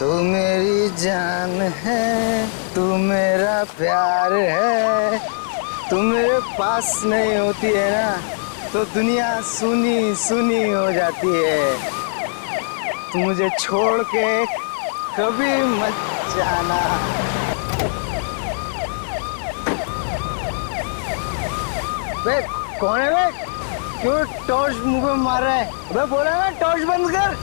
तू मेरी जान है, तू मेरा प्यार है। तू मेरे पास नहीं होती है ना तो दुनिया सुनी सुनी हो जाती है। तू मुझे छोड़ के कभी मत जाना। बे कौन है बे? क्यों टॉर्च मुंह पे मार रहा है? अबे बोला ना टॉर्च बंद कर।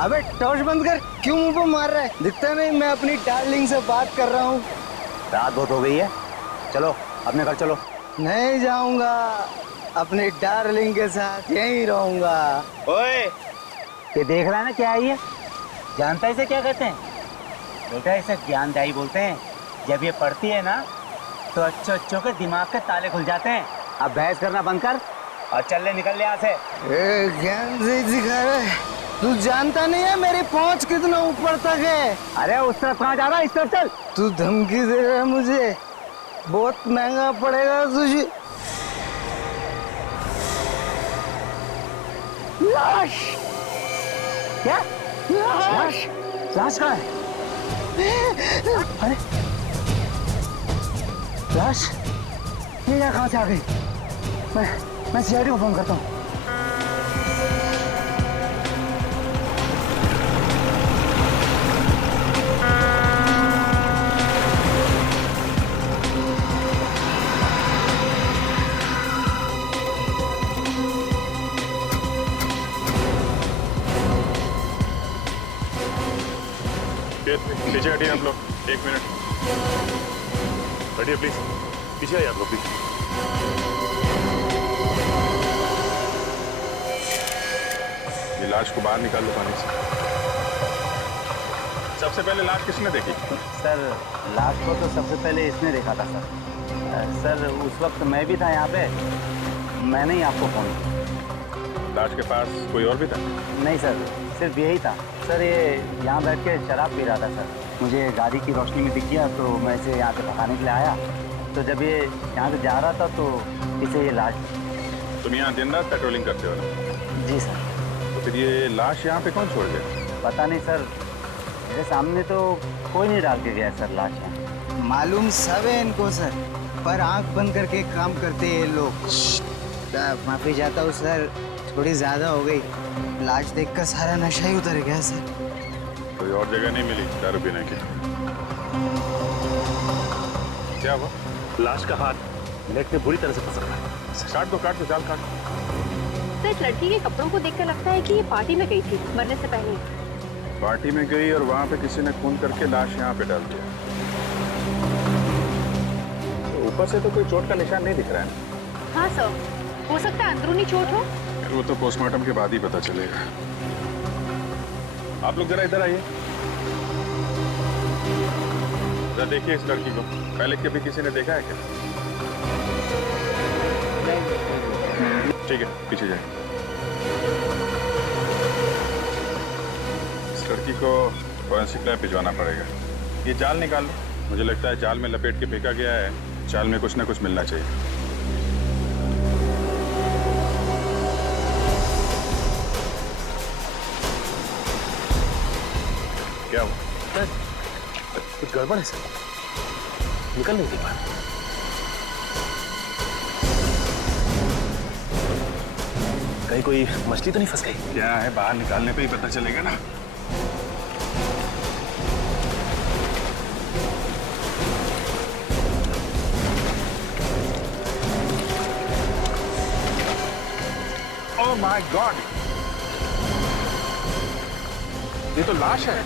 अबे टॉर्च बंद कर, क्यों मुंह पे मार रहा है? दिखता नहीं मैं अपनी डार्लिंग से बात कर रहा हूँ। रात बहुत हो गई है, चलो अपने घर चलो। नहीं जाऊंगा, अपनी डार्लिंग के साथ यहीं रहूंगा। ओए, ये देख रहा है ना क्या है ये? जानता है इसे क्या कहते हैं? बेटा इसे ज्ञानदायी बोलते हैं। जब ये पढ़ती है ना तो अच्छे अच्छों के दिमाग के ताले खुल जाते हैं। अब बहस करना बंद कर और चल ले, निकल ले यहाँ से। ज्ञान से दिखा रहा है। तू जानता नहीं है मेरी पहुंच कितना ऊपर तक है। अरे उस तरफ कहाँ जा रहा है? इस तरफ चल। तू धमकी दे रहा है मुझे, बहुत महंगा पड़ेगा तुझे। लाश? क्या लाश? लाश कहाँ है? अरे लाश ये यहाँ कहाँ से आ गई? मैं सीआईडी को फोन करता हूँ। पीछे हटिए आप लोग, 1 मिनट हटिए प्लीज, पीछे आइए आप लोग प्लीज। ये लाश को बाहर निकाल लो पानी से। सबसे पहले लाश किसने देखी? सर लाश को तो सबसे पहले इसने देखा था सर। सर उस वक्त मैं भी था यहाँ पे, मैंने ही आपको फोन किया। लाश के पास कोई और भी था? नहीं सर, सिर्फ यही था सर। ये यहाँ बैठ के शराब पी रहा था सर। मुझे गाड़ी की रोशनी में दिख गया तो मैं इसे यहाँ से भगाने के लिए आया। तो जब ये यहाँ से जा रहा था तो इसे ये लाश। तुम यहाँ दिन रात पेट्रोलिंग करते हो ना? जी सर। तो फिर ये लाश यहाँ पे कौन छोड़ गया? पता नहीं सर, मेरे सामने तो कोई नहीं डाल के गया सर लाश यहाँ। मालूम सब है इनको सर, पर आंख बंद करके काम करते हैं ये लोग। माफी चाहता हूँ सर, थोड़ी ज्यादा हो गई। लाश देखकर सारा नशा ही उतर गया सर। कोई और जगह नहीं मिली दारू पीने की? क्या हुआ? लाश का हाथ नेट में बुरी तरह से फंसा है। काट दो जाल काट दो। तो इस लड़की के कपड़ों को देखकर लगता है कि ये पार्टी में गई थी मरने से पहले। पार्टी में गई और वहां पे किसी ने खून करके लाश यहाँ पे डाल दिया। तो ऊपर से तो कोई चोट का निशान नहीं दिख रहा है। हाँ सर, हो सकता है अंदरूनी चोट हो। वो तो पोस्टमार्टम के बाद ही पता चलेगा। आप लोग जरा इधर आइए, जरा देखिए इस लड़की को। पहले कभी किसी ने देखा है क्या? ठीक है, पीछे जाए। इस लड़की को फॉरेंसिक लैब भिजवाना पड़ेगा। ये जाल निकाल लो। मुझे लगता है जाल में लपेट के फेंका गया है। जाल में कुछ ना कुछ मिलना चाहिए। क्या हुआ? सर कुछ गड़बड़ है सर, निकल नहीं दे पा। कहीं कोई मछली तो नहीं फंस गई? क्या है, बाहर निकालने पे ही पता चलेगा ना। ओह माय गॉड, ये तो लाश है।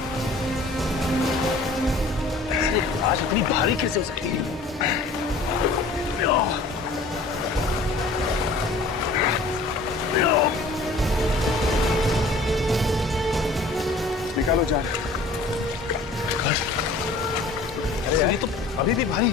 लाश इतनी भारी कैसे हो सकती है? निकालो जान। अरे ये तो अभी भी भारी।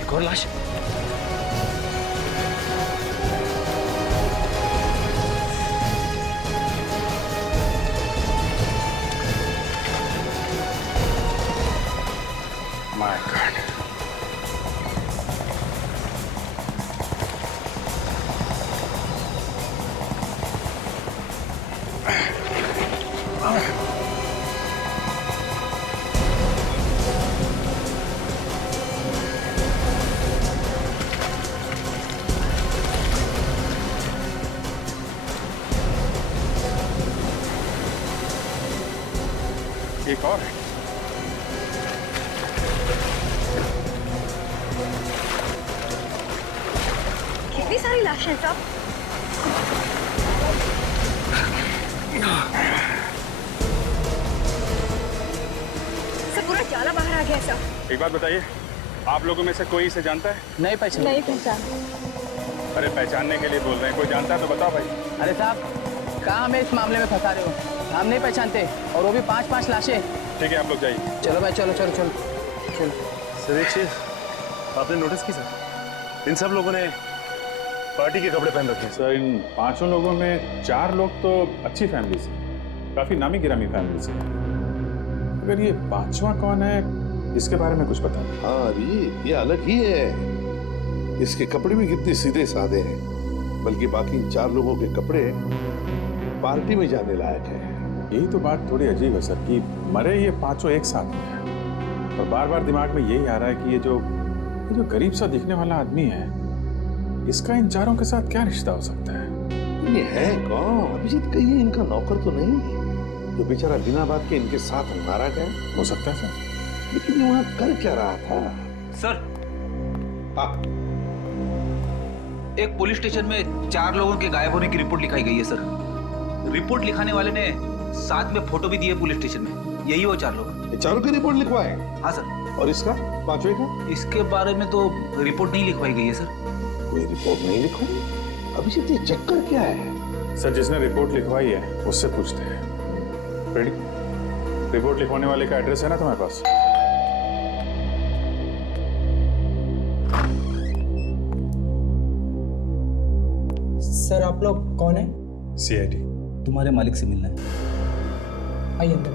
एक और लाश। एक और है। कितनी सारी लाशें हैं साहब। सब पूरा जाला बाहर आ गया है साहब। एक बात बताइए, आप लोगों में से कोई इसे जानता है? नहीं पहचान। नहीं पहचान। अरे पहचानने के लिए बोल रहे हैं, कोई जानता है तो बताओ भाई। अरे साहब, कहाँ हमें इस मामले में फंसा रहे हो? हम नहीं पहचानते, और वो भी 5-5 लाशें। ठीक है, आप लोग जाइए। चलो भाई, चलो चलो चलो चलो। सर एक चीज आपने नोटिस की सर, इन सब लोगों ने पार्टी के कपड़े पहन रखे हैं। सर, इन 5 लोगों में 4 लोग तो अच्छी फैमिली से, काफी नामी गिरामी फैमिली से। अगर ये 5वां कौन है, इसके बारे में कुछ पता नहीं। हाँ अभी ये अलग ही है। इसके कपड़े भी कितने सीधे साधे हैं, बल्कि बाकी 4 लोगों के कपड़े पार्टी में जाने लायक है। यही तो बात थोड़ी अजीब है सर, कि मरे ये 5 एक साथ हैं, और बार बार दिमाग में यही आ रहा है कि ये जो गरीब सा दिखने वाला आदमी है, इसका इन 4 के साथ क्या रिश्ता हो सकता है? ये है कौन? अभिजीत कहिए इनका नौकर तो नहीं जो बेचारा बिना बात के इनके साथ मारा गया? हो सकता है सर। लेकिन ये वहां कर क्या रहा था? सर, हाँ, एक पुलिस स्टेशन में 4 लोगों के गायब होने की रिपोर्ट लिखाई गई है सर। रिपोर्ट लिखाने वाले ने साथ में फोटो भी दी है पुलिस स्टेशन में। यही वो 4 लोग। ये 4 की रिपोर्ट लिखवाए? हाँ सर। और इसका 5वें का? इसके बारे में तो रिपोर्ट नहीं लिखवाई गई है सर। कोई रिपोर्ट नहीं लिखवाई? अभिजीत ये चक्कर क्या है? सर, जिसने रिपोर्ट लिखवाई है उससे पूछते हैं। रेडी? रिपोर्ट लिखवाने वाले का एड्रेस है ना तुम्हारे पास? सर आप लोग कौन है? CID। तुम्हारे मालिक से मिलना है। आइए अंदर।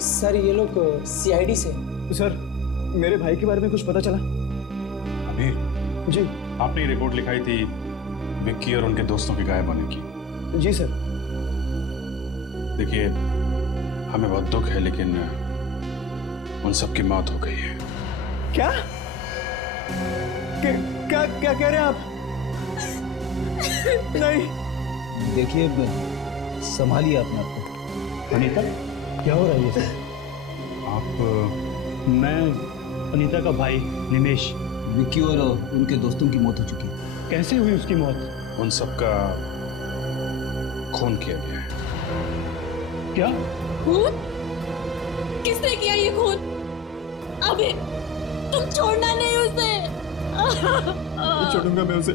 सर ये लोग CID से। सर मेरे भाई के बारे में कुछ पता चला? अभी जी आपने ये रिपोर्ट लिखाई थी विक्की और उनके दोस्तों के गायब होने की। जी सर। देखिए, हमें बहुत दुख है, लेकिन उन सबकी मौत हो गई है। क्या क्या क्या कह रहे हैं आप? नहीं। देखिए, संभालिए अपने आप को। अनीता, क्या हो रहा है ये सर? आप मैं अनीता का भाई निमेश। विक्की और उनके दोस्तों की मौत हो चुकी है। कैसे हुई उसकी मौत? उन सबका खून किया गया है। क्या? खून? किसने किया ये खून? अबे तुम छोड़ना नहीं उसे। नहीं छोड़ूंगा मैं उसे,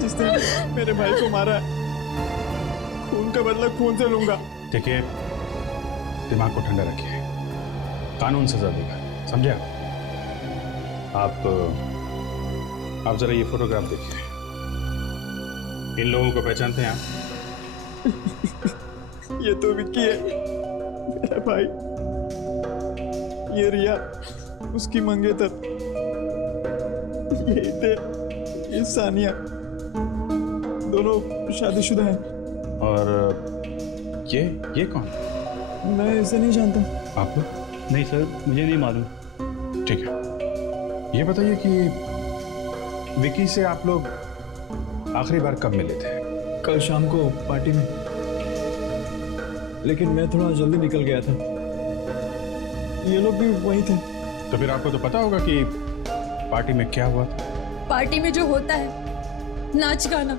जिसने मेरे भाई को मारा है। खून का बदला खून से लूंगा। देखिए, दिमाग को ठंडा रखिए, कानून सजा देगा, समझे आप? आप जरा ये फोटोग्राफ देखिए। इन लोगों को पहचानते हैं आप? ये तो विक्की है, मेरा भाई। ये रिया, उसकी मंगेतर। ये थे, ये सानिया, दोनों शादीशुदा हैं। और ये कौन? मैं इसे नहीं जानता। आप लोग? नहीं सर, मुझे नहीं मालूम। ठीक है, ये बताइए कि विकी से आप लोग आखिरी बार कब मिले थे? कल शाम को पार्टी में, लेकिन मैं थोड़ा जल्दी निकल गया था। ये लोग भी वहीं थे। तो फिर आपको तो पता होगा कि पार्टी में क्या हुआ था। पार्टी में जो होता है, नाच गाना,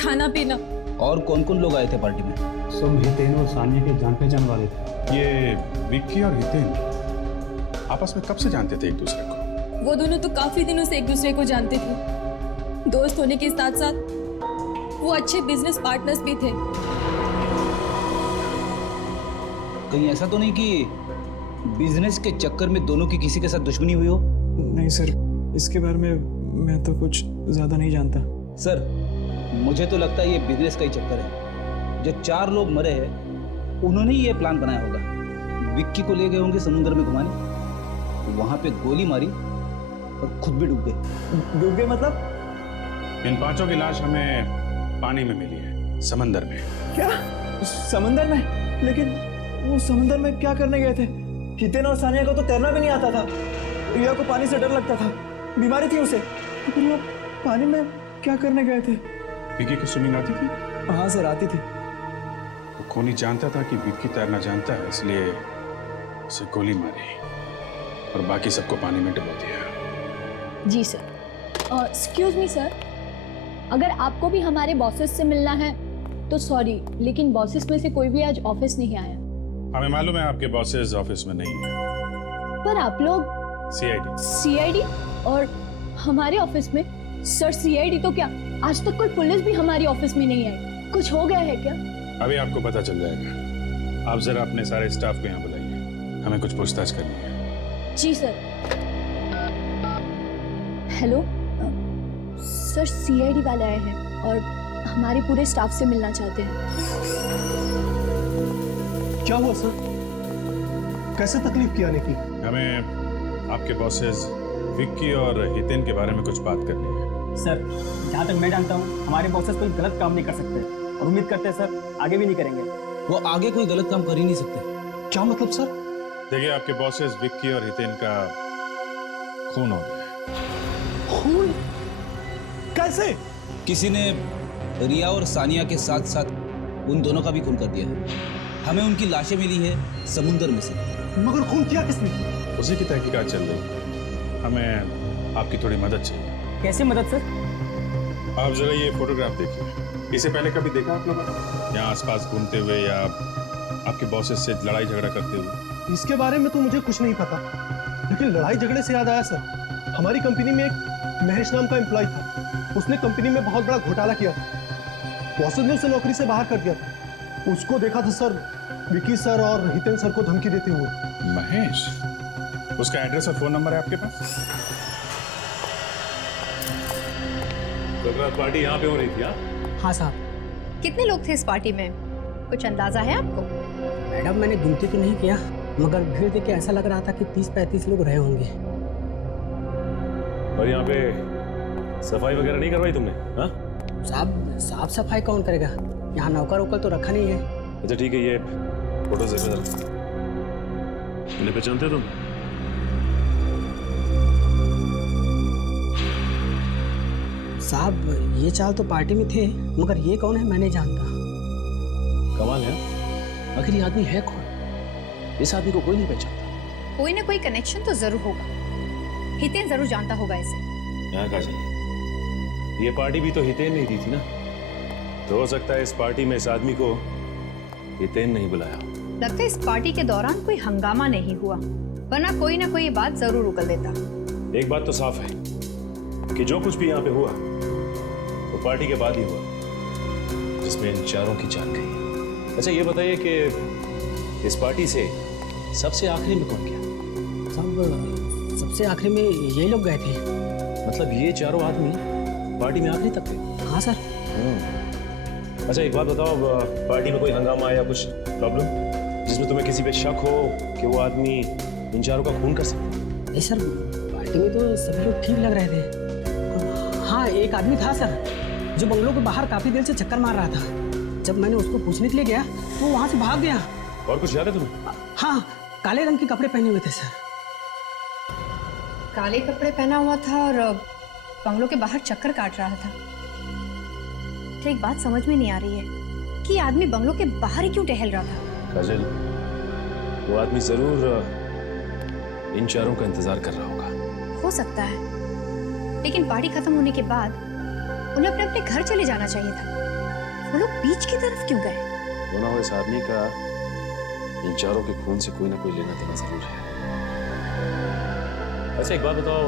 खाना पीना। और कौन कौन लोग आए थे पार्टी में? सब हितेन और सानिया के जान पहचान वाले थे। ये विक्की और हितेन आपस में कब से जानते थे एक दूसरे को? वो दोनों तो काफी दिनों से एक दूसरे को जानते थे। दोस्त होने के साथ साथ वो अच्छे बिजनेस पार्टनर्स भी थे। कहीं ऐसा तो नहीं कि बिजनेस के चक्कर में दोनों की किसी के साथ दुश्मनी हुई हो? नहीं सर, इसके बारे में मैं तो कुछ ज्यादा नहीं जानता। सर, मुझे तो लगता है ये बिजनेस का ही चक्कर है। जो 4 लोग मरे हैं, उन्होंने ही ये प्लान बनाया होगा। विक्की को ले गए होंगे समुद्र में घुमाने, वहां पे गोली मारी और खुद भी डूब गए। डूब गए मतलब? इन 5 की लाश हमें पानी में मिली है। समंदर में। क्या? समंदर में? लेकिन वो समंदर में क्या करने गए थे? हितेन और सानिया को तो तैरना भी नहीं आता था। रिया को पानी से डर लगता था, बीमारी थी उसे, तो फिर वो पानी में क्या करने गए थे? विक्की को स्विमिंग आती थी? हाँ सर, आती थी। तो खूनी जानता था कि विक्की तैरना जानता है, इसलिए उसे गोली मारी और बाकी सबको पानी में डुबो दिया। जी सर। एक्सक्यूज मी सर, अगर आपको भी हमारे बॉसेस से मिलना है तो सॉरी, लेकिन बॉसेस में से कोई भी आज ऑफिस नहीं आया। हमें मालूम है आपके बॉसेस ऑफिस में नहीं है। पर आप लोग सीआईडी और हमारे ऑफिस में? सर सीआईडी तो क्या, आज तक कोई पुलिस भी हमारी ऑफिस में नहीं आई। कुछ हो गया है क्या? अभी आपको पता चल जाएगा। आप जरा अपने सारे स्टाफ को यहाँ बुलाइए, हमें कुछ पूछताछ करनी है। जी सर। हेलो सर, सीआईडी वाले आए हैं और हमारे पूरे स्टाफ से मिलना चाहते हैं। क्या हुआ सर? कैसे तकलीफ की आने की? हमें आपके बॉसेस विक्की और हितेन के बारे में कुछ बात करनी है। सर, जहाँ तक मैं जानता हूँ हमारे बॉसेस कोई गलत काम नहीं कर सकते और उम्मीद करते हैं सर आगे भी नहीं करेंगे। वो आगे कोई गलत काम कर ही नहीं सकते। क्या मतलब सर? देखिए, आपके बॉसेस विक्की और हितेन का खून हो गया। खून? कैसे? किसी ने रिया और सानिया के साथ साथ उन दोनों का भी खून कर दिया है। हमें उनकी लाशें मिली है समुद्र में से। मगर खून किया किसने? उसी की तहकीकात चल रही है। हमें आपकी थोड़ी मदद चाहिए। कैसे मदद सर? आप जरा ये फोटोग्राफ देखिए। इसे पहले कभी देखा आप लोगों ने यहाँ आसपास घूमते हुए या आपके बॉसेस से लड़ाई झगड़ा करते हुए? इसके बारे में तो मुझे कुछ नहीं पता, लेकिन लड़ाई झगड़े से याद आया सर, हमारी कंपनी में एक महेश नाम का एम्प्लॉय था। उसने कंपनी में बहुत बड़ा घोटाला किया था। बॉस ने उसे नौकरी से बाहर कर दिया था। उसको देखा था सर विकी सर और हितेन सर को धमकी देते हुए। महेश? उसका एड्रेस और फोन नंबर है आपके पास? तो पार्टी यहाँ पे हो रही थी? हाँ साहब। कितने लोग थे इस पार्टी में, कुछ अंदाजा है आपको? मैडम, मैंने गिनती तो नहीं किया, मगर भीड़ देख के ऐसा लग रहा था कि 30-35 लोग रहे होंगे। और यहाँ पे सफाई वगैरह नहीं करवाई तुमने? हाँ साहब, साफ सफाई कौन करेगा? यहाँ नौकर वोकर तो रखा नहीं है। अच्छा ठीक है, ये फोटो से जरा। इन्हें पहचानते हो तुम? साहब, ये चाल तो पार्टी में थे, मगर ये कौन है मैं नहीं जानता। कमाल है, आखिर ये आदमी है कौन? इस आदमी को कोई नहीं पहचानता। कोई ना कोई कनेक्शन तो जरूर होगा। हितेन जरूर जानता होगा इसे। यहाँ का चाहिए, ये पार्टी भी तो हितेन नहीं दी थी ना, तो हो सकता है इस पार्टी में इस आदमी को हितेन नहीं बुलाया। लगता है इस पार्टी के दौरान कोई हंगामा नहीं हुआ, वरना कोई ना कोई ये बात जरूर उगल देता। एक बात तो साफ है कि जो कुछ भी यहाँ पे हुआ वो पार्टी के बाद ही हुआ, जिसमें इन चारों की जान गई। अच्छा ये बताइए कि इस पार्टी से सबसे आखिरी में कौन गया? साहब, सबसे आखिरी में यही लोग गए थे। मतलब ये चारों आदमी पार्टी में आखिरी तक गए? हाँ सर। अच्छा एक बात बताओ, पार्टी में कोई हंगामा या कुछ प्रॉब्लम जिसमें तुम्हें किसी पे शक हो कि वो आदमी इन चारों का खून कर सकता? नहीं सर, पार्टी में तो सभी लोग ठीक लग रहे थे। हाँ, एक आदमी था सर जो बंगलों के बाहर काफी देर से चक्कर मार रहा था। जब मैंने उसको पूछने के लिए गया तो वो वहां से भाग गया। और कुछ याद है तुम्हें? हाँ, काले रंग के कपड़े पहने हुए थे सर। काले कपड़े पहना हुआ था और बंगलों के बाहर चक्कर काट रहा था। तो एक बात समझ में नहीं आ रही है कि ये आदमी बंगलों के बाहर ही क्यों टहल रहा था? काजल, वो आदमी जरूर इन चारों का इंतजार कर रहा होगा। हो सकता है, लेकिन पार्टी खत्म होने के बाद उन्हें अपने अपने घर चले जाना चाहिए था। वो लोग बीच की तरफ क्यों गए? वो ना हो इस आदमी का इन चारों के खून से कोई ना कोई लेना देना जरूर है। अच्छा एक बात बताओ,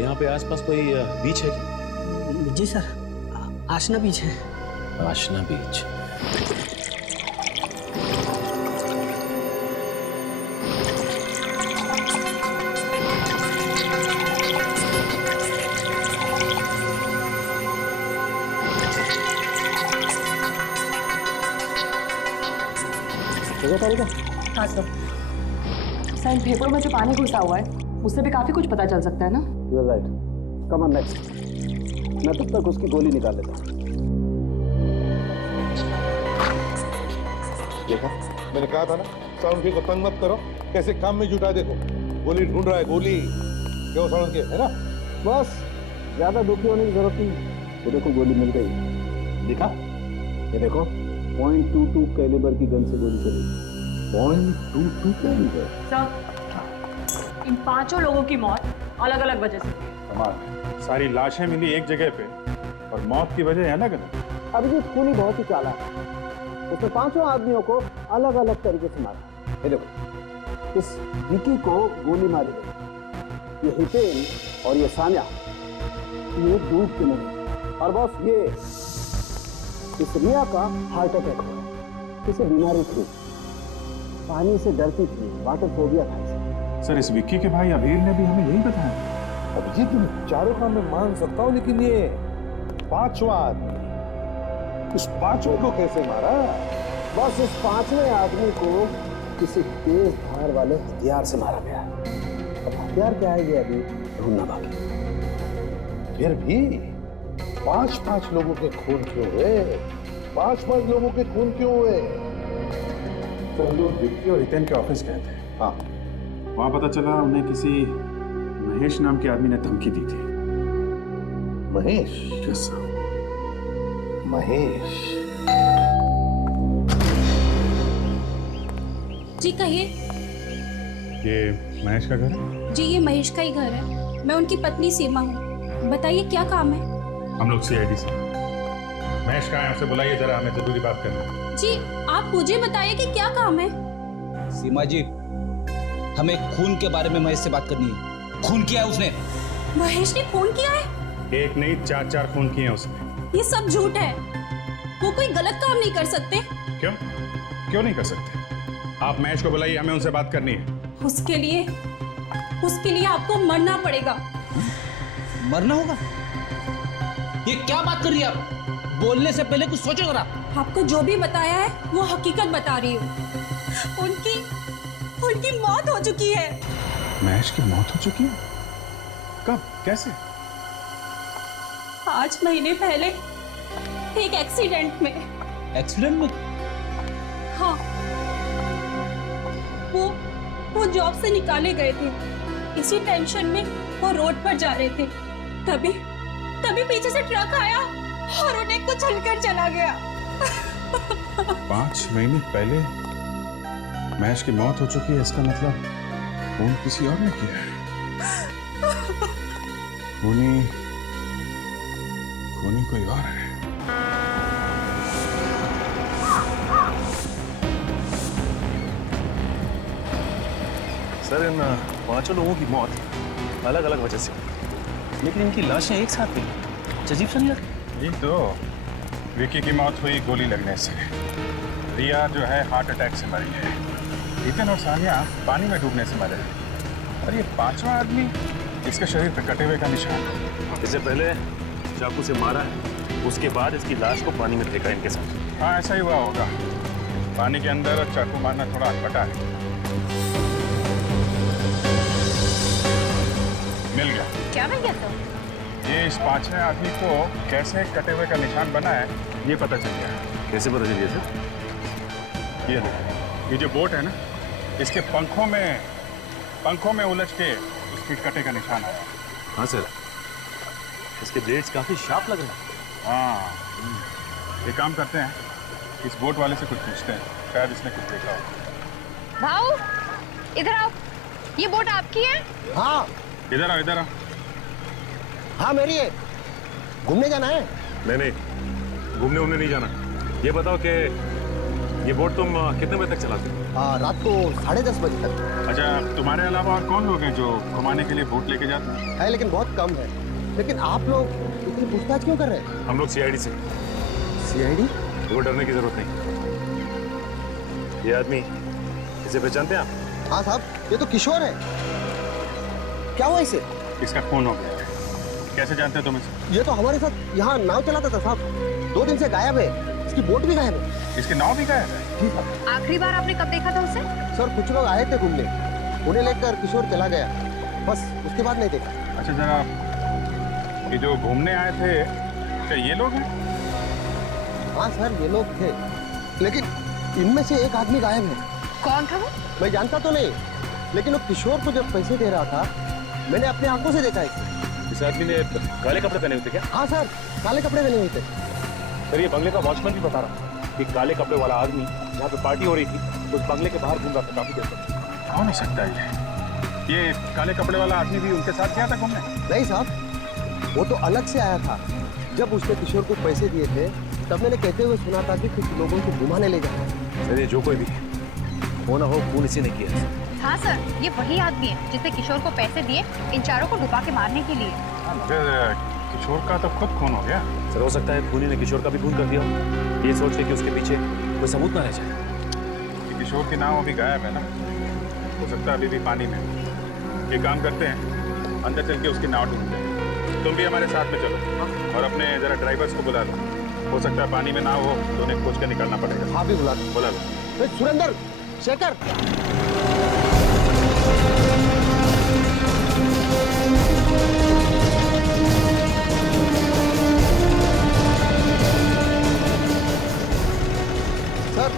यहाँ पे आसपास कोई बीच है क्या? जी सर, आशना बीच है। आशना बीच? हाँ सर, इन फेफड़ों में जो पानी घुसा हुआ है उससे भी काफी कुछ पता चल सकता है ना? You're right. Come on next. मैं तब तक उसकी गोली निकाल लेता हूँ। देखा, मैंने कहा था ना, सालुंखे को तंग मत करो, कैसे काम में जुटा। देखो गोली ढूंढ रहा है, गोली। क्यों सालुंखे, है ना? बस ज्यादा दुखी होने की जरूरत नहीं। ये देखो गोली मिल गई। देखा, ये देखो .22 कैलिबर की गन से गोली चली। .22 कैलिबर। सर, इन 5 लोगों की मौत अलग अलग वजह से। कमाल, सारी लाशें मिली एक जगह पे और मौत की वजह अलग अलग। अभिजीत खूनी बहुत ही चालाक है। उसने 5 आदमियों को अलग अलग तरीके से मारा। ये देखो, इस विकी को गोली मारी गई, ये हितेन और ये सान्या ये डूब के मरे। और बॉस ये इस रिया का हार्ट अटैक हुआ। इसे बीमारी थी, पानी से डरती थी, वाटर फोबिया था इसे। सर, इस विक्की के भाई अभीर ने भी हमें यही बताया। अभिजीत, तुम चारों का मैं मान सकता हूँ, लेकिन ये 5वां आदमी, उस 5वें को कैसे मारा? बस इस 5वें आदमी को किसी तेज धार वाले हथियार से मारा गया। अब हथियार क्या है ये अभी ढूंढना बाकी। फिर भी 5-5 लोगों के खून क्यों हुए? 5-5 लोगों के खून क्यों हुए? तो हम लोग विक्की और हितेन के ऑफिस गए थे। हाँ, वहां पता चला उन्हें किसी महेश नाम के आदमी ने धमकी दी थी। महेश? Yes sir. महेश? जी कहिए। ये महेश का घर है? जी ये महेश का ही घर है। मैं उनकी पत्नी सीमा हूँ। बताइए क्या काम है? हम लोग CID से। महेश कहाँ है, उसे बुलाइए जरा, हमें जरूरी बात करनी है। जी आप मुझे बताइए कि क्या काम है? सीमा जी, हमें खून के बारे में महेश से बात करनी है। खून किया है उसने। महेश ने खून किया है? एक नहीं 4 खून किए हैं उसने। ये सब झूठ है। वो कोई गलत काम नहीं कर सकते। क्यों? क्यों नहीं कर सकते? आप महेश को बुलाइए, हमें उनसे बात करनी है। उसके लिए आपको मरना पड़ेगा। मरना होगा? ये क्या बात कर रही है आप? बोलने से पहले कुछ सोचो जरा। आपको जो भी बताया है वो हकीकत बता रही हूँ। उनकी मौत हो चुकी है। महेश की मौत हो चुकी है? कब? कैसे? 5 महीने पहले एक एक्सीडेंट में। एक्सीडेंट में? हाँ, वो जॉब से निकाले गए थे। इसी टेंशन में वो रोड पर जा रहे थे, तभी पीछे से ट्रक आया और उन्हें कुचलकर चला गया। 5 महीने पहले महेश की मौत हो चुकी है, इसका मतलब खून किसी और ने किया है। खूनी कोई और है। सर, इन 5 लोगों की मौत अलग अलग वजह से, लेकिन इनकी लाशें एक साथ थी। अजीब सा नहीं लगता? ये तो विकी की मौत हुई गोली लगने से, रिया जो है हार्ट अटैक से मरी है, हितेन और सानिया पानी में डूबने से मरे हैं, और ये 5वां आदमी, इसके शरीर पर कटे हुए का निशान है। इससे पहले चाकू से मारा है, उसके बाद इसकी लाश को पानी में फेंका इनके साथ। हाँ, ऐसा ही हुआ होगा। पानी के अंदर चाकू मारना थोड़ा अटपटा है। मिल गया। क्या मिल गया? तो ये इस 5वें आदमी को कैसे कटे हुए का निशान बना है, ये पता चल गया। कैसे पता चलिए सर? ये देखो, ये जो बोट है ना, इसके पंखों में उलझ के उसके कटे का निशान आया। हाँ सर, इसके ब्लेड्स काफी शार्प लग रहे हैं। हाँ, ये काम करते हैं, इस बोट वाले से कुछ पूछते हैं, शायद इसने कुछ देखा हो। भाऊ इधर आओ, ये बोट आपकी है? हाँ इधर आओ। हाँ मेरी है। घूमने जाना है? नहीं, घूमने नहीं जाना। ये बताओ कि ये बोट तुम कितने बजे तक चलाते हो? रात को 10:30 बजे तक। अच्छा, तुम्हारे अलावा और कौन लोग हैं जो घुमाने के लिए बोट लेके जाते हैं? है लेकिन बहुत कम है। लेकिन आप लोग इतनी पूछताछ क्यों कर रहे हैं? हम लोग CID से। CID? वो डरने की जरूरत नहीं। ये आदमी, इसे पहचानते हैं आप? हाँ साहब, ये तो किशोर है। क्या हुआ इसे? इसका खून हो गया है। कैसे जानते हो तुम इसे? ये तो हमारे साथ यहाँ नाव चलाता था साहब। 2 दिन से गायब है। इसकी बोट भी गायब है। इसके नाव भी गायब है? जी साहब। आखिरी बार आपने कब देखा था उसे? सर, कुछ लोग आए थे घूमने, उन्हें लेकर किशोर चला गया, बस उसके बाद नहीं देखा। अच्छा, जरा ये जो घूमने आए थे, क्या ये लोग हैं? हाँ सर, ये लोग थे, लेकिन इनमें से एक आदमी गायब है। कौन था वो? मैं जानता तो नहीं, लेकिन वो किशोर को जब पैसे दे रहा था मैंने अपने आंखों से देखा इसे। इस आदमी ने काले कपड़े पहने हुए थे क्या? हाँ सर, काले कपड़े पहने हुए थे। सर ये बंगले का वॉचमैन भी बता रहा था कि काले कपड़े वाला आदमी जहाँ पे पार्टी हो रही थी उस बंगले के बाहर घूम रहा था काफी देर तक। कौन हो सकता है ये काले कपड़े वाला आदमी भी उनके साथ गया था घूमने? नहीं साहब, वो तो अलग से आया था। जब उसने किशोर को पैसे दिए थे तब मैंने कहते हुए सुना था कि कुछ लोगों को घुमाने ले जाना। सर ये जो कोई भी हो ना हो खून इसी ने किया। हाँ सर, ये वही आदमी है जिसने किशोर को पैसे दिए इन चारों को डुबा के मारने के लिए। किशोर का तो खुद खून हो गया। सर हो सकता है खूनी ने किशोर का भी खून कर दिया हो, ये सोच के कि उसके पीछे कोई सबूत ना रह जाए। किशोर की नाव अभी गायब है ना, हो सकता है अभी भी पानी में। ये काम करते हैं, अंदर चल के उसकी नाव ढूंढते हैं। तुम भी हमारे साथ में चलो और अपने जरा ड्राइवर्स को बुला लो। हो सकता है पानी में नाव हो तो उन्हें खोज कर निकलना पड़ेगा। हाँ भी बुला लो। सुरेंद्र, शेखर, सर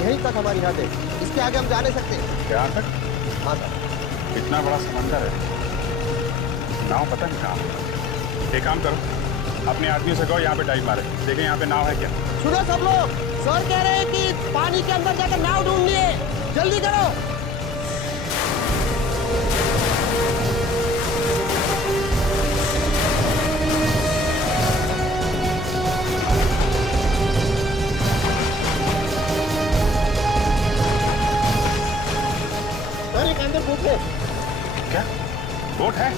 यहीं तक हमारी हद है, इसके आगे हम जा नहीं सकते। यहाँ तक? हाँ सर। इतना बड़ा समंदर है, नाव पता नहीं कहाँ। एक काम करो, अपने आदमियों से कहो यहाँ पे डाइव मारे, देखें यहाँ पे नाव है क्या। सुनो सब लोग, सर कह रहे हैं कि पानी के अंदर जाकर नाव ढूंढनी है, जल्दी करो। सर एक अंदर बोट है। क्या बोट है?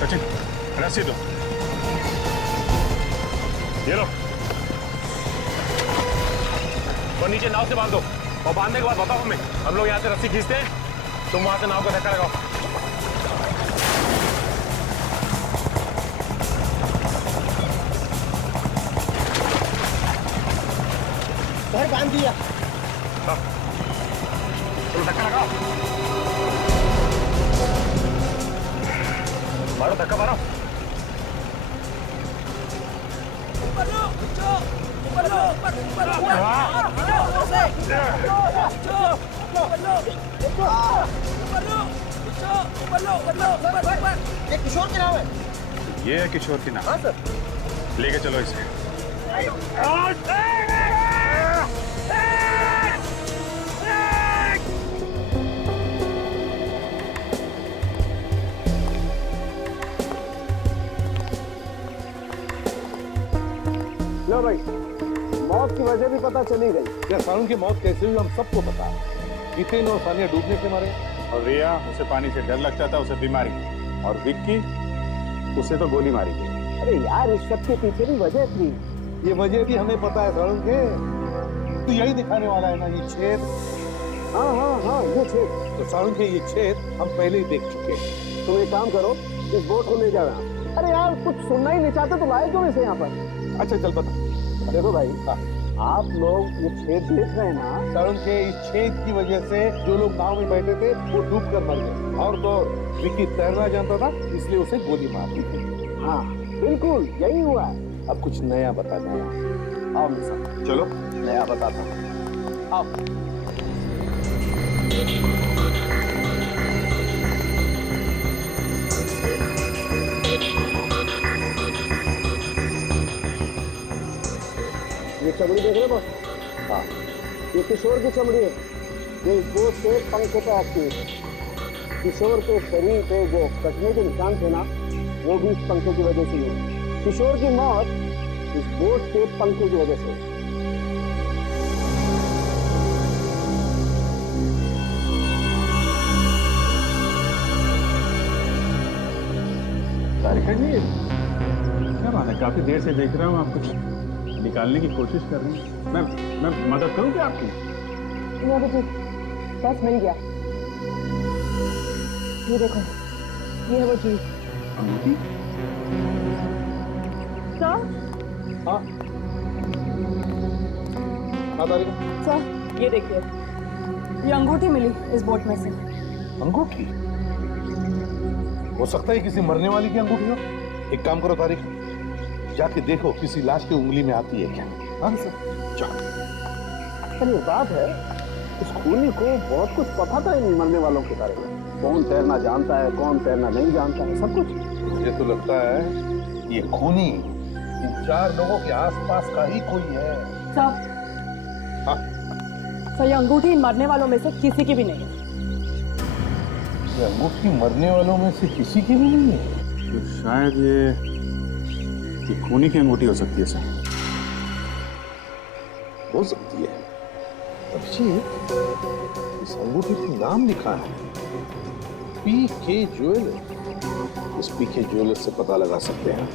सचिन रस्सी दो। ये लो, और नीचे नाव से बांध दो और बांधने के बाद बताओ हमें। हम लोग यहाँ से रस्सी खींचते हैं, तुम वहां से नाव का धक्का लगाओ। सर बांध दिया। तुम धक्का लगाओ, मारो धक्का मारो। ये किशोर की नाव है। ये है किशोर की नाव? हाँ सर। लेके चलो इसे। लो भाई, मौत की वजह भी पता चली गई। क्या सारुण की मौत कैसे हुई हम सबको पता है। नितिन और सानिया डूबने से मरे, और रिया, उसे पानी से डर लगता था, उसे बीमारी। और विक्की, उसे तो गोली मारी गई। अरे यार, इस सब के पीछे भी वजह थी। ये वजह भी हमें पता है सारुण के। तो यही दिखाने वाला है ना ये छेद। हाँ हाँ हाँ, ये छेद। तो सारुण के ये छेद हम पहले ही देख चुके हैं। तुम एक काम करो, इस बोट को ले जाओ यहाँ। अरे यार, कुछ सुनना ही नहीं चाहते तो लाए क्यों इसे यहाँ पर? अच्छा चल बता। देखो भाई, आप लोग ये छेद देख रहे हैं ना, सारुण के इस छेद की वजह से जो लोग नाव में बैठे थे वो डूब कर मर गए। और तो विक्की तैरना जानता था, इसलिए उसे गोली मार दी। हाँ बिल्कुल यही हुआ है। अब कुछ नया बता, नया। आओ मेरे साथ, चलो नया बताता हूँ। आओ। ये चमड़ी देख रहे हो? हाँ, ये किशोर की चमड़ी है। ये इस बोट के पंखे पे आती है। किशोर के शरीर पे जो कटने के निशान थे ना, वो भी इस पंखे की वजह से हुई। किशोर की मौत इस बोट के पंखे की वजह से। तारिका जी, क्या बात है, काफी देर से देख रहा हूँ आप कुछ निकालने की कोशिश कर रही हैं। मैं मदद करूँ क्या आपकी? नहीं बेटी, बस मिल गया। ये देखो, ये है वो चीज। अंगूठी? सर? हाँ तारिका। सर, ये देखिए, ये अंगूठी मिली इस बोट में से। अंगूठी? हो सकता है किसी मरने वाली की अंगूठी हो। एक काम करो तारिका, जाके देखो किसी लाश की उंगली में आती है क्या। हाँ सर, चलो। असल ये बात है, इस खूनी को बहुत कुछ पता था इन मरने वालों के बारे में। कौन तैरना जानता है, कौन तैरना नहीं जानता है, सब कुछ। मुझे तो लगता है ये खूनी इन 4 लोगों के आसपास का ही कोई है। सर, ये अंगूठी इन मरने वालों में से किसी की भी नहीं है। ये अंगूठी मरने वालों में से किसी की भी नहीं है? तो शायद ये खूनी की अंगूठी हो सकती है सर। हो सकती है। अभिजीत, इस अंगूठी पर नाम लिखा है पीके ज्वेलर। इस पीके ज्वेलर से पता लगा सकते हैं।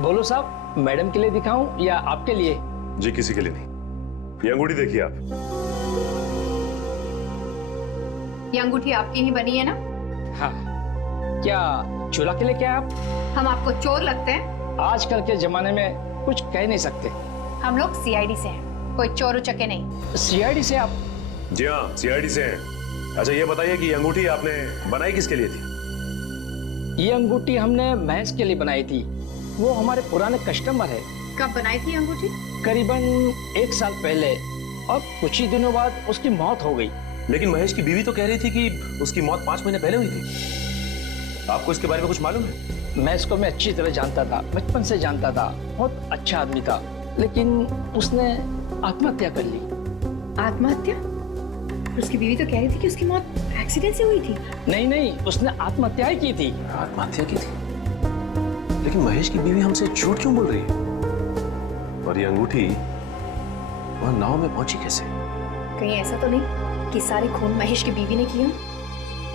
बोलो साहब, मैडम के लिए दिखाऊं या आपके लिए? जी किसी के लिए नहीं। ये अंगूठी देखिए आप। ये अंगूठी आपकी ही बनी है ना? हाँ। क्या चोला के लिए क्या आप? हम आपको चोर लगते हैं? आजकल के जमाने में कुछ कह नहीं सकते। हम लोग सीआईडी से हैं, कोई चोर उचके नहीं। सीआईडी से आप? जी हाँ, सीआईडी से हैं। अच्छा ये बताइए कि ये अंगूठी आपने बनाई किसके लिए थी? ये अंगूठी हमने महेश के लिए बनाई थी। वो हमारे पुराने कस्टमर है। कब बनाई थी अंगूठी? करीबन 1 साल पहले, और कुछ ही दिनों बाद उसकी मौत हो गई। लेकिन महेश की बीवी तो कह रही थी कि उसकी मौत 5 महीने पहले हुई थी। आपको इसके बारे में कुछ मालूम है? मैं इसको अच्छी तरह जानता था, बचपन से जानता था। बहुत अच्छा आदमी था, लेकिन उसने आत्महत्या कर ली। आत्महत्या? उसकी बीवी तो कह रही थी कि उसकी मौत एक्सीडेंट से हुई थी। नहीं, उसने आत्महत्या ही की थी। आत्महत्या की थी? लेकिन महेश की बीवी हमसे झूठ क्यों बोल रही है? और ये अंगूठी वह नाव में पहुंची कैसे? कहीं ऐसा तो नहीं कि सारे खून महेश की बीवी ने किया?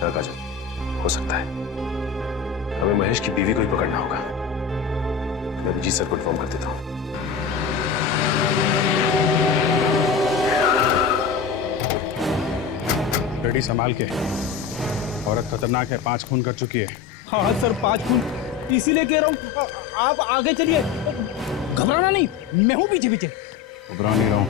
हाँ काजल, हो सकता है। हमें महेश की बीवी को ही पकड़ना होगा। मैं अभिजीत सर को इन्फॉर्म कर देता हूँ। रेडी संभाल के। औरत खतरनाक है, 5 खून कर चुकी है। हाँ सर, 5 खून, इसीलिए कह रहा हूँ आप आगे चलिए। घबराना नहीं, मैं हूँ पीछे पीछे। घबरा नहीं रहा हूँ।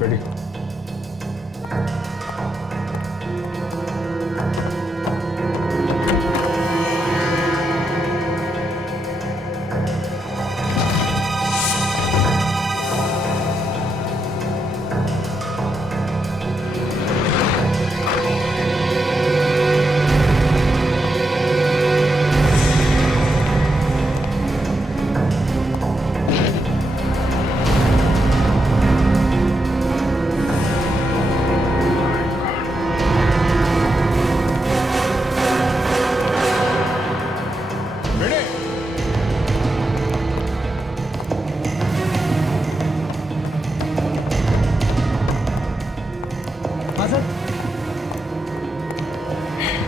रेडी।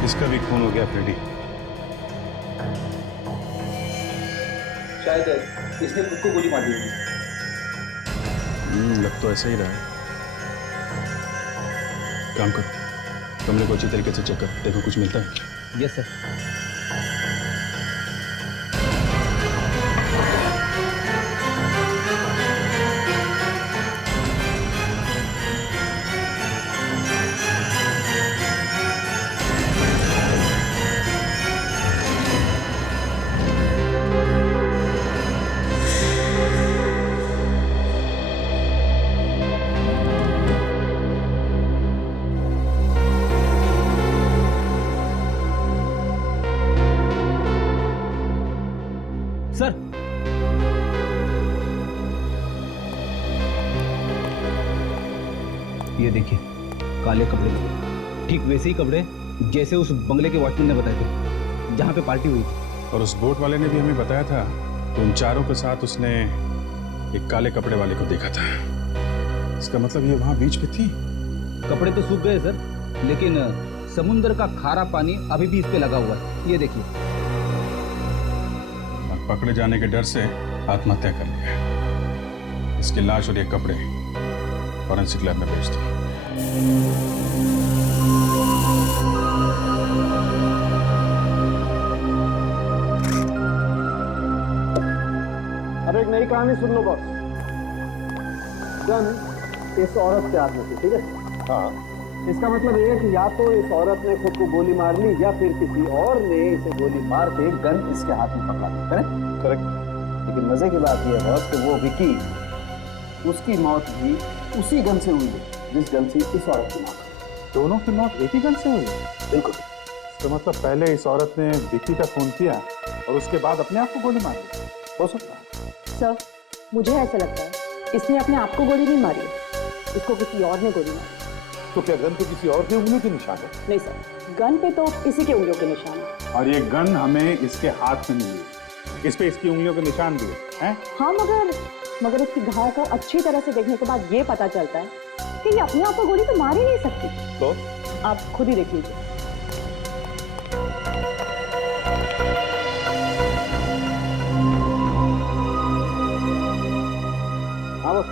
इसका भी खून हो गया फ्रेडी। शायद इसने खुद को गोली मार दी। लग तो ऐसा ही रहा है। काम करो, कमरे को अच्छी तरीके से चेक करो, देखो कुछ मिलता है। Yes sir. सर, ये देखिए, काले कपड़े, ठीक वैसे ही कपड़े जैसे उस बंगले के वॉचमैन ने बताए थे जहां पे पार्टी हुई थी। और उस बोट वाले ने भी हमें बताया था कि उन चारों के साथ उसने एक काले कपड़े वाले को देखा था। इसका मतलब ये वहां बीच पे थी। कपड़े तो सूख गए सर, लेकिन समुद्र का खारा पानी अभी भी इस पे लगा हुआ है। ये देखिए। और पकड़े जाने के डर से आत्महत्या कर लिया। इसकी लाश और ये कपड़े फॉरेंसिक लैब में भेज दो। कहानी सुन लो बॉस। गन इस औरत के हाथ में थी, ठीक है? हाँ। इसका मतलब ये है कि या तो इस औरत ने खुद को गोली मार ली या फिर किसी और ने इसे गोली मार के गन इसके हाथ में पकड़ा दी। करेक्ट? करेक्ट। लेकिन मजे की बात यह है बॉस कि वो विकी, उसकी मौत भी उसी गन से हुई है जिस गन से इस औरत की मौत। दोनों की मौत एक ही गन से हुई? बिल्कुल। तो मतलब पहले इस औरत ने विक्की का खून किया और उसके बाद अपने आप को गोली मार दी? हो सकता है सर, मुझे ऐसा लगता है इसने अपने आप को गोली नहीं मारी, इसको किसी और ने गोली मारी। तो क्या गन तो किसी और की उंगलियों के निशान है? नहीं सर, गन पे तो इसी के उंगलियों के निशान है। और ये गन हमें इसके हाथ में मिली है, इस पे इसकी उंगलियों के निशान भी हैं? हाँ, मगर इसकी घाव को अच्छी तरह से देखने के बाद ये पता चलता है कि ये अपने आप को गोली तो मार ही नहीं सकती। तो आप खुद ही देख लीजिए। हाँ बस,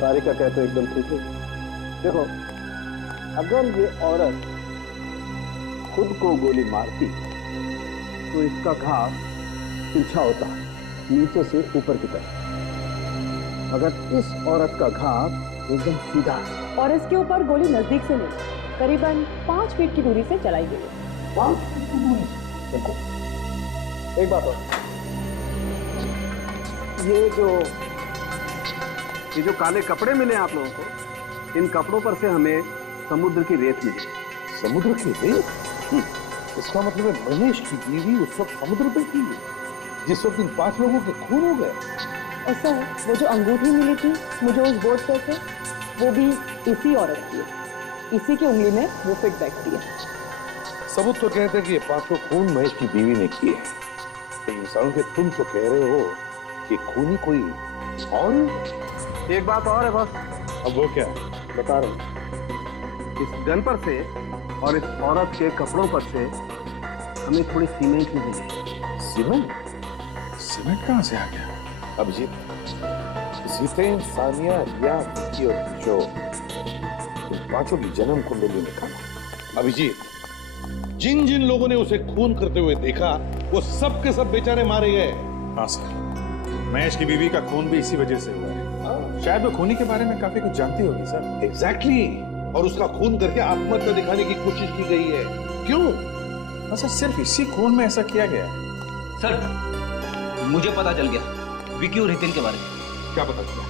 तारिका कहते एकदम ठीक है। देखो, अगर ये औरत खुद को गोली मारती तो इसका घाव तिरछा होता नीचे से ऊपर की तरफ। अगर इस औरत का घाव एकदम सीधा है और इसके ऊपर गोली नजदीक से नहीं, करीबन 5 फीट की दूरी से चलाई गई है। 5 फीट की दूरी से? देखो, एक बात और, ये जो काले कपड़े मिले आप लोगों को, इन कपड़ों पर से हमें समुद्र की रेत मिली। समुद्र की रेत? इसका मतलब है महेश की बीवी उस वक्त समुद्र पे थी जिस वक्त इन 5 लोगों के खून हो गए। ऐसा है, वो जो अंगूठी मिली थी मुझे उस बोर्ड पे से, वो भी इसी औरत की है। इसी की उंगली में वो फिट बैठती है। सबूत तो कहते हैं कि ये 5 खून महेश की बीवी ने किए हैं, लेकिन सालों के तुम तो कह रहे हो कि खूनी कोई और। एक बात और है बस। अब वो क्या? बता रहे हैं, इस गन पर से और इस औरत के कपड़ों पर से हमें थोड़ी सीमेंट मिली है। सीमेंट? सीमेंट कहाँ से आ गया? अभिजीत, जीतेन, सानिया, रिया, विक्की और जो, इन 5 की जन्म कुंडली निकाला। अभिजीत, जिन जिन लोगों ने उसे खून करते हुए देखा वो सब के सब बेचारे मारे गए। हाँ सर, महेश की बीवी का खून भी इसी वजह से हुआ है। शायद वो खूनी के बारे में काफी कुछ जानती होगी सर। एग्जैक्टली, और उसका खून करके आत्महत्या दिखाने की कोशिश की गई है। क्यों? सर, सिर्फ इसी खून में ऐसा किया गया है? सर, मुझे पता चल गया विकी और हितेन के बारे में। क्या पता चला?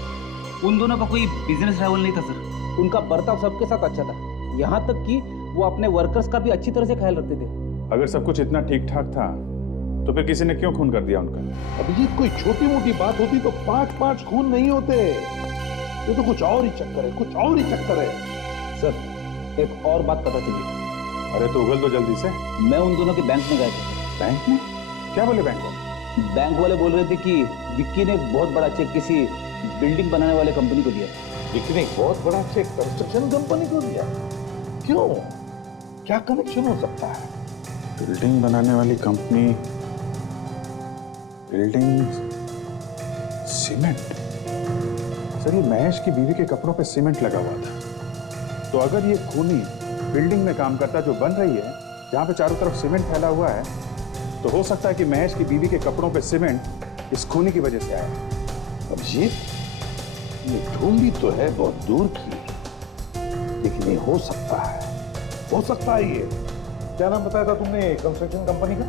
उन दोनों का कोई बिजनेस राइवल नहीं था सर। उनका बर्ताव सबके साथ अच्छा था, यहाँ तक कि वो अपने वर्कर्स का भी अच्छी तरह से ख्याल रखते थे। अगर सब कुछ इतना ठीक ठाक था तो फिर किसी ने क्यों खून कर दिया उनका? अभिजीत, कोई छोटी मोटी बात होती तो 5 खून नहीं होते। ये तो कुछ और ही चक्कर है, कुछ और ही चक्कर है। सर, एक और बात पता चली। अरे तो उगल तो जल्दी से। मैं उन दोनों के बैंक में गया था। बैंक में? क्या बोले बैंक वाले? बैंक वाले बोल रहे थे कि विक्की ने एक बहुत बड़ा चेक किसी बिल्डिंग बनाने वाले कंपनी को दिया। विक्की ने एक बहुत बड़ा चेक कंस्ट्रक्शन कंपनी को दिया? क्यों? क्या कनेक्शन हो सकता है? बिल्डिंग बनाने वाली कंपनी, बिल्डिंग, सीमेंट। सर, ये महेश की बीवी के कपड़ों पे सीमेंट लगा हुआ था, तो अगर ये खूनी बिल्डिंग में काम करता जो बन रही है, जहां पे चारों तरफ सीमेंट फैला हुआ है, तो हो सकता है कि महेश की बीवी के कपड़ों पे सीमेंट इस खूनी की वजह से आया। अभिजीत, ये ढूंढी तो है बहुत दूर की, लेकिन ये हो सकता है, हो सकता है। ये क्या नाम बताया था तुमने कंस्ट्रक्शन कंपनी का?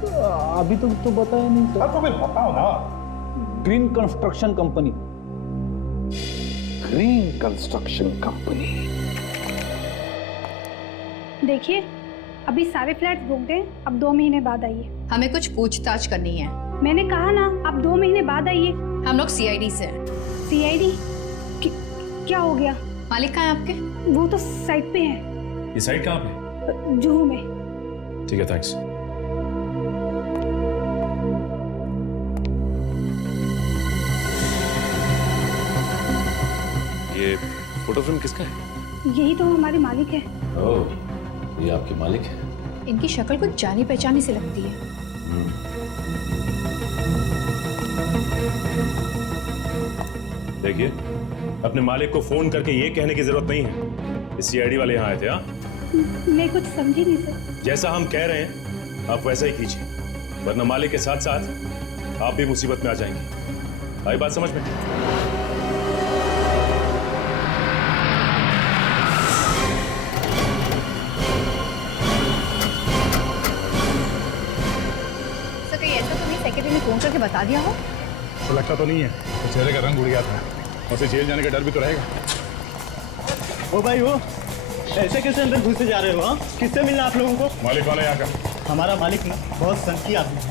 अभी तो बताया नहीं सर। तो फिर बताओ ना। Green construction company. Green construction company. देखिए, अभी सारे फ्लैट्स बुक दें, अब 2 महीने बाद आइए। हमें कुछ पूछताछ करनी है। मैंने कहा ना, अब 2 महीने बाद आइए। हम लोग सीआईडी से हैं। सीआईडी? क्या हो गया? मालिक कहाँ है आपके? वो तो साइट पे है। ये साइट कहाँ पे? जुहू में। ठीक है, थैंक्स। ये फोटो फिल्म किसका है? यही तो हमारे मालिक है। ओह, ये आपके मालिक है? इनकी शक्ल कुछ जानी पहचानी से लगती है। देखिए, अपने मालिक को फोन करके ये कहने की जरूरत नहीं है कि सीआईडी वाले यहाँ आए थे। हाँ, मैं कुछ समझी नहीं सर। जैसा हम कह रहे हैं आप वैसा ही कीजिए, वरना मालिक के साथ साथ आप भी मुसीबत में आ जाएंगे। आई बात समझ में? सर कहीं ऐसा तो नहीं सेक्रेटरी ने फोन करके बता दिया हो? तो लगता तो नहीं है, तो चेहरे का रंग उड़ गया था, उसे जेल जाने का डर भी तो रहेगा। ओ भाई वो ऐसे कैसे अंदर घुसे जा रहे हो? हाँ, किससे मिलना आप लोगों को? मालिक वाला यहाँ का। हमारा मालिक ना बहुत संकी आदमी है,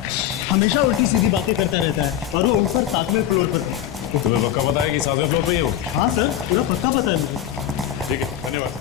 हमेशा उल्टी सीधी बातें करता रहता है, और वो ऊपर 7वें फ्लोर पर थे। तुम्हें पक्का पता है कि 7वें फ्लोर पे ही हो? हाँ सर, पूरा पक्का पता है मुझे। ठीक है, धन्यवाद।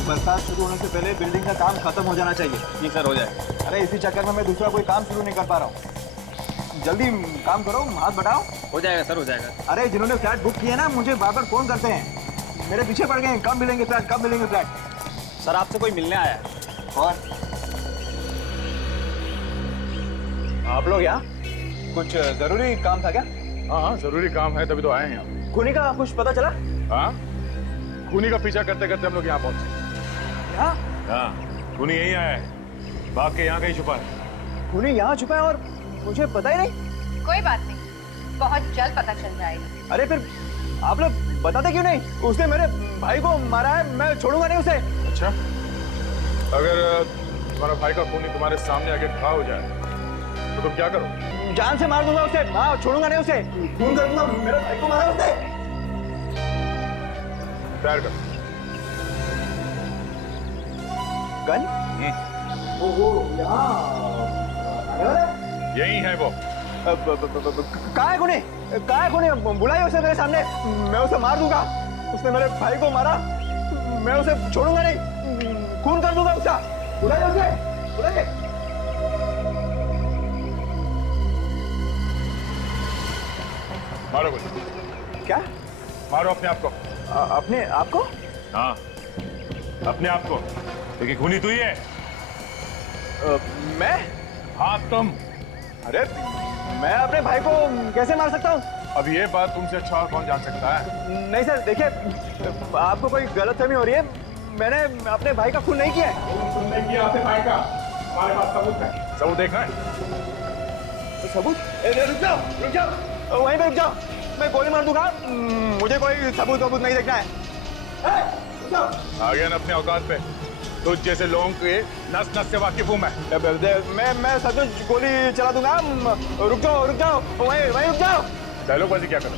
बरसात शुरू होने से पहले बिल्डिंग का काम खत्म हो जाना चाहिए। जी सर, हो जाए। अरे इसी चक्कर में मैं दूसरा कोई काम शुरू नहीं कर पा रहा हूँ। जल्दी काम करो, हाथ बढ़ाओ। हो जाएगा सर, हो जाएगा। अरे जिन्होंने फ्लैट बुक किए ना, मुझे बार बार फोन करते हैं, मेरे पीछे पड़ गए हैं, कब मिलेंगे फ्लैट, कब मिलेंगे फ्लैट। सर आपसे कोई मिलने आया है। और आप लोग यहाँ कुछ जरूरी काम था क्या? हाँ, जरूरी काम है, तभी तो आए हैं यहाँ। खूनी का कुछ पता चला? हाँ, खूनी का पीछा करते करते हम लोग यहाँ पहुंचे। यहाँ? हाँ, खूनी यहीं आया है, भाग के यहाँ कहीं छुपा है। खूनी यहाँ छुपा है और मुझे पता ही नहीं? कोई बात नहीं, बहुत जल्द पता चल जाएगा। अरे फिर आप लोग बताते क्यों नहीं? उसने मेरे भाई को मारा है, मैं छोड़ूंगा नहीं उसे। अच्छा, अगर तुम्हारा भाई का खूनी तुम्हारे सामने आके खड़ा हो जाए तो तुम क्या करो? जान से मार दूंगा उसे, हाँ, छोड़ूंगा नहीं उसे, खून कर दूंगा। मेरे भाई को मारा उसने। तैयार कर। गन? ओहो, यहाँ यही है वो। कहाँ है खूनी? कहाँ है खूनी? बुलाइए उसे मेरे सामने, मैं उसे मार दूंगा। उसने मेरे भाई को मारा, मैं उसे छोड़ूंगा नहीं, खून कर दूंगा उसका। बुलाइए उसे, बुलाइए। मारो कुछ। क्या? मारो अपने आप को। अपने आप को? हाँ, अपने आप को, क्योंकि खूनी तू ही है। मैं? हाँ, तुम। अरे मैं अपने भाई को कैसे मार सकता हूँ? अब ये बात तुमसे अच्छा और कौन जान सकता है? नहीं सर, देखिए, आपको कोई गलतफहमी हो रही है। मैंने अपने भाई का खून नहीं किया है। तुमने किया अपने भाई का? हमारे पास सबूत है। सबूत देखना है? सबूत? रुक जाओ, रुक जाओ, वहीं पे रुक जाओ, मैं गोली मार दूंगा। मुझे कोई सबूत वबूत नहीं देखना है। आ गया ना अपने औकात पे। तुझ जैसे लोगों के नस नस से वाकिफ हूँ मैं। मैं सचमुच गोली चला दूंगा। रुक जाओ, वहीं रुक जाओ। डायलॉगबाजी क्या करो?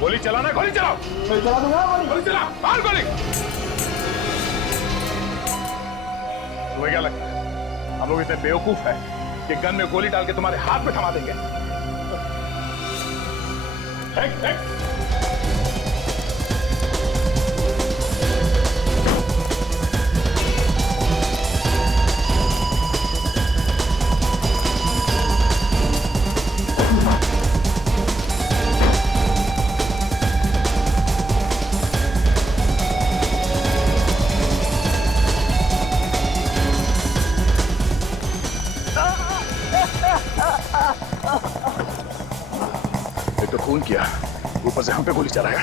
गोली चलाना, गोली चलाओ। मैं चला दूंगा गोली चला, मार गोली। तुम्हें क्या लगता है हम लोग इतने बेवकूफ है कि गन में गोली डाल के तुम्हारे हाथ में थमा देंगे? एक तो खून किया, ऊपर से हम पे गोली चलाया।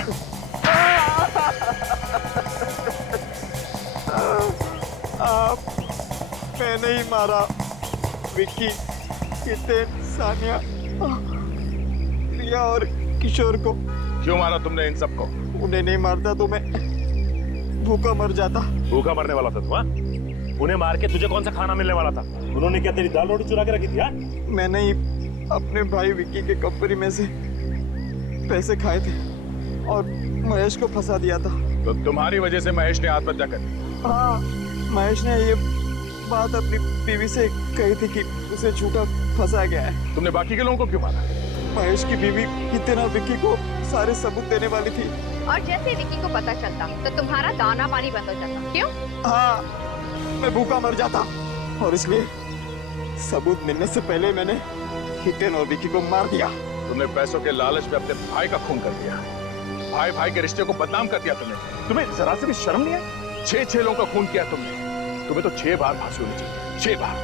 मैंने ही मारा विक्की, हितेन, सानिया, प्रिया और किशोर को। क्यों मारा तुमने इन सबको? उन्हें नहीं मारता तो मैं भूखा मर जाता। भूखा मरने वाला था तू? हाँ? उन्हें मार के तुझे कौन सा खाना मिलने वाला था? उन्होंने क्या तेरी दाल रोटी चुरा के रखी थी? हाँ? मैंने ही अपने भाई विक्की के कंपनी में से पैसे खाए थे और महेश को फंसा दिया था। तो तुम्हारी वजह से महेश ने आत्महत्या कर ली? हाँ, महेश ने ये बात अपनी बीवी से कही थी कि उसे झूठा फंसा गया है। तुमने बाकी के लोगों को क्यों मारा? महेश की बीवी हितेन और विक्की को सारे सबूत देने वाली थी। और जैसे विक्की को पता चलता तो तुम्हारा दाना पानी बंद हो जाता। क्यों? हाँ, मैं भूखा मर जाता और इसलिए सबूत मिलने से पहले मैंने हितेन और विक्की को मार दिया। तुमने पैसों के लालच में अपने भाई का खून कर दिया, भाई भाई के रिश्ते को बदनाम कर दिया तुमने। तुम्हें जरा से भी शर्म नहीं है? 6 लोगों का खून किया तुमने। तुम्हें तो 6 बार फांसी होनी चाहिए, 6 बार।